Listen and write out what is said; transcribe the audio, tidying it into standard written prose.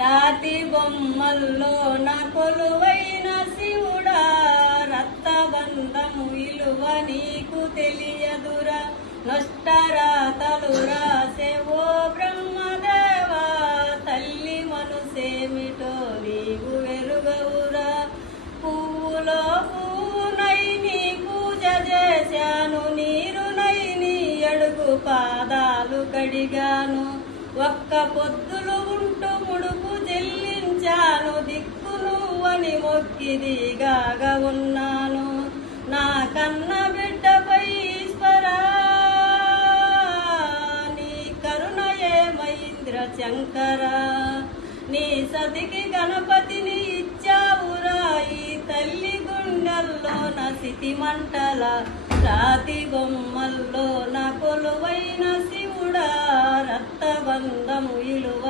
రాతి బొమ్మల్లో నా కొలువైన శివుడా, రక్తబంధము ఇలువ నీకు తెలియదురా. నష్టరాతలు రాసే ఓ బ్రహ్మదేవా, తల్లి మనసేమిటో నీవు వెలుగవురా. పువ్వులో పువ్వునై నీ పూజ చేశాను, నీరునై నీ అడుగు పాదాలు కడిగాను. ఒక్క పొద్దులు ఉంటూ ముడుపు చెల్లించాను, దిక్కు నువ్వని మొక్కిదిగాగా ఉన్నాను. నా కన్న బిడ్డపై ఈశ్వరా, నీ కరుణ ఏమైంద్ర శంకరా. నీ సతికి గణపతిని ఇచ్చావురా, ఈ తల్లి గుండెల్లో నా సితి మంటల. రాతి బొమ్మల్లో నా కొలువైన శివుడా, రక్తబంధము ఇలువ